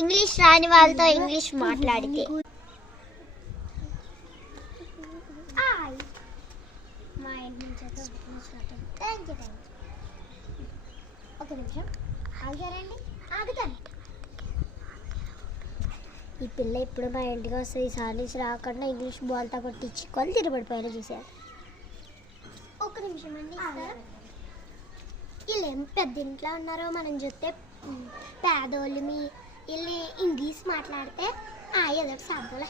English రాని వాళ్ళతో English మాట్లాడితే ఒక నిమిషం ఆగారండి, ఆగుతాను. ఈ పిల్ల ఇప్పుడు మా ఇంటికి వస్తుంది, ఈసారి నుంచి రాకుండా ఇంగ్లీష్ బాల్తో కొట్టించుకొని తిరగబడిపోయారు చూసారు. ఒక నిమిషం అండి, వీళ్ళు ఏం పెద్ద ఇంట్లో ఉన్నారో మనం చూస్తే పేదోళ్ళు వీళ్ళు ఇంగ్లీష్ మాట్లాడితే ఏదో ఒకటి సాధ్యలే.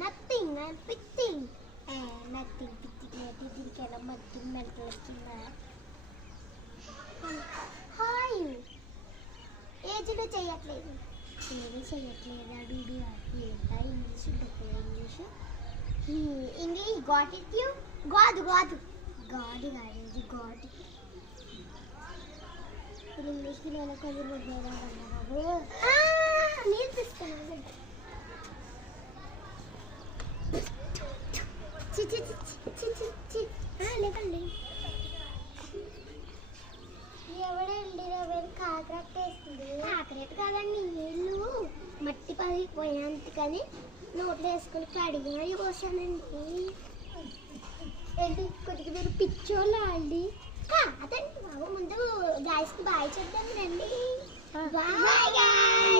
నథింగ్ పిచ్చింగ్ నథింగ్ పిచ్చింగ్ దీనికైనా మధ్య మెంటల్ వచ్చిందా? హాయ్ ఏజ్లో చేయట్లేదు, ఏమీ చేయట్లేదు. అడుగు ఏంటా English English English got it you గాదు గాదు గాడు కాదు గాడ్. ఇంగ్లీష్కి నేను కొంచెం నేర్పిస్తాను. లేదండి, ఎవడండి కాకరెట్ వేస్తుంది? కాకరెట్ కాదండి, నీళ్ళు మట్టి పగిలిపోయినందుకని నోట్లో వేసుకుని కడిగి మరీ కోసానండి. ఏంటి కొద్దిగా మీరు పిచ్చోళ్ళా అండి? కాదండి బాబు, ముందు గాయస్కి బాయ్ చెప్తాను రండి. Bye guy.